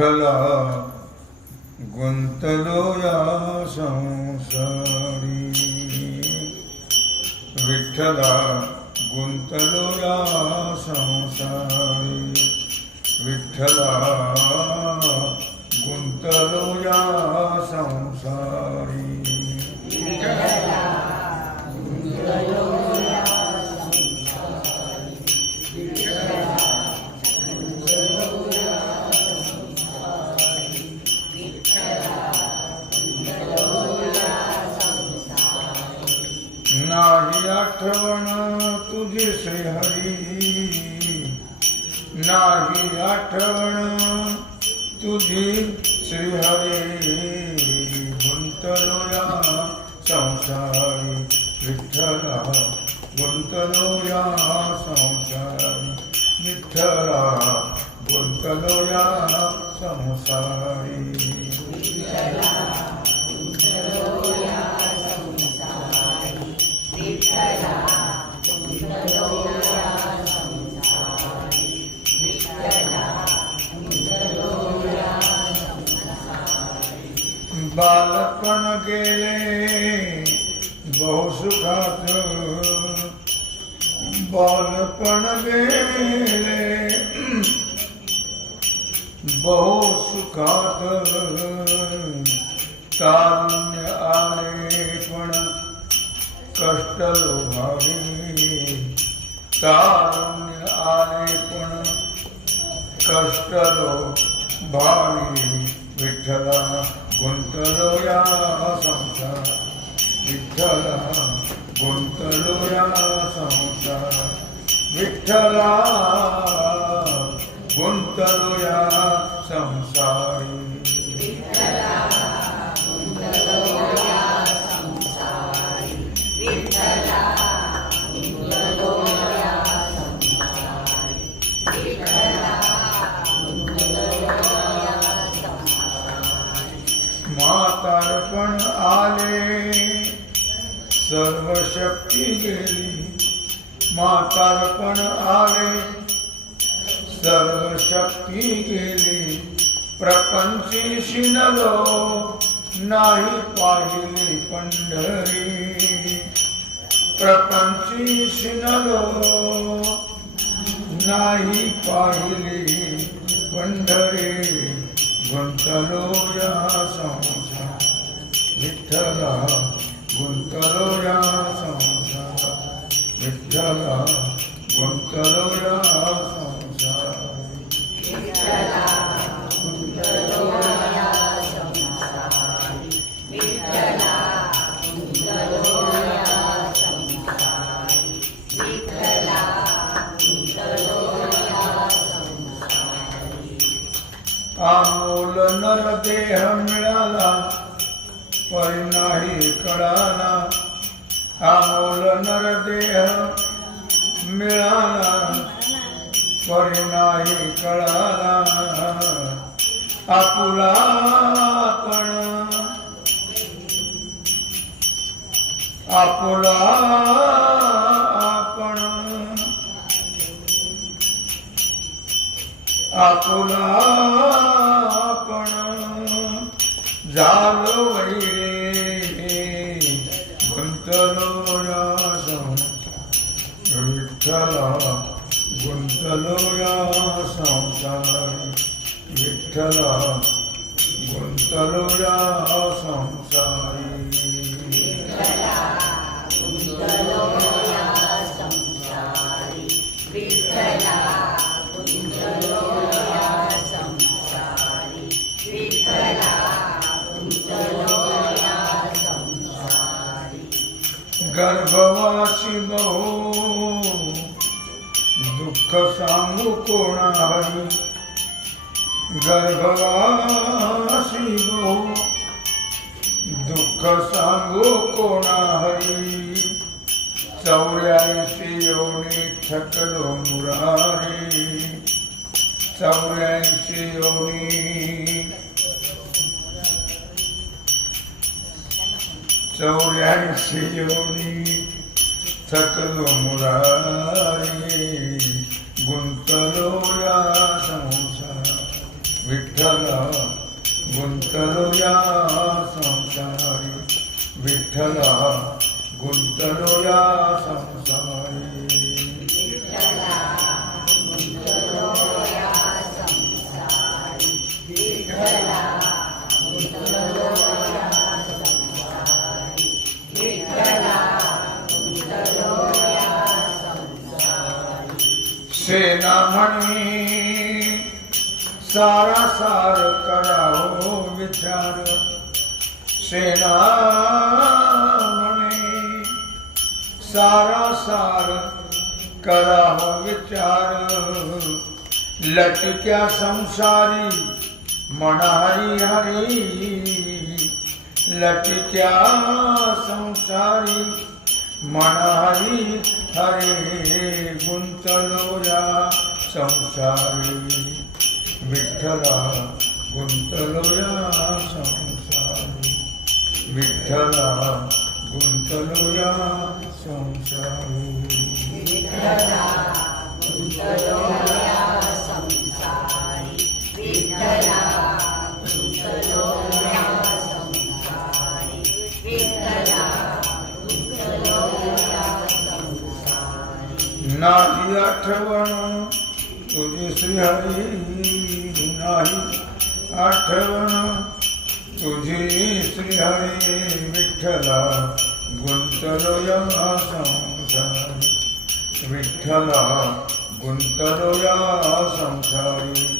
विठ्ठला गुंतलो या संसारी. विठ्ठला गुंतलो या संसारी. विठ्ठला गुंतलो या संसारी. नाही आठवण तुझी श्रीहरी नाही आठवण तुझी श्रीहरी गुंतलो या संसारी विठ्ठला गुंतलो या संसारी विठ्ठला गुंतलो या संसारी. बालपण गेले बहुसुखात बालपण गेले. बहुसुखात तारुण्य आले पण कष्ट लोभावे. तारुण्य आले पण कष्ट भावी विठ्ठला गुंतलो या संसार। विठ्ठला गुंतलो या संसार। विठ्ठला गुंतलो या आले सर्व शक्ती गेली म्हातारपण आले. सर्व शक्ती गेली प्रपंची शिनलो नाही पाहिली पंढरी. प्रपंची शिनलो नाही पाहिली पंढरी. गुंतलो या संसार विठ्ठल गुंतलो या संसार. विठ्ठल गुंतलो या संसार. आमोल नर देह मिळाला. पण नाही कळाला आमोल नर देह मिळाला. परी नाही कळाला आपुला पण. आपुला आपण आपुला आपण झालो संसार विठ्ठला गुंतलो या संसारी. विठ्ठला गुंतलो या संसारी. गर्भवासी बहु दुःख सांगू कोणाही गर्भवासी बहु दुःख सांगू कोणाही चौऱ्याऐंशी योनी थकलो मुरारी। चौऱ्याऐंशी योनी चौऱ्याऐंशी योनी थकलो मुरारी। सार कराओ विचार। सेना सारा सार कराओ विचार। लट क्या संसारी मनारी हरी। लट क्या संसारी मनारी हरे। गुंतलोया संसारी। विठ्ठला गुंतलो या संसारी। विठ्ठला गुंतलो या संसारी। नाही आठवण। तुझी श्रीहरी नाही आठवण. तुझी श्रीहरी विठ्ठला गुंतलो या संसारी. विठ्ठला गुंतलोया संसारी.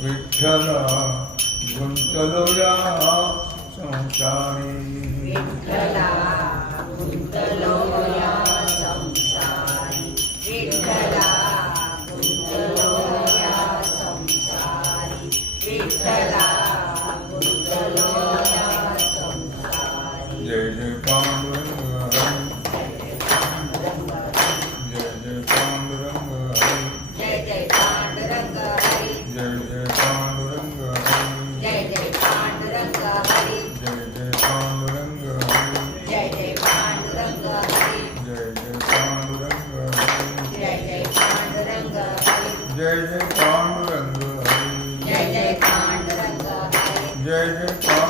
विठ्ठला गुंतलोया संसारी. जय जय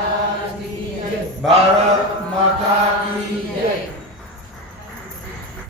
भारत माता की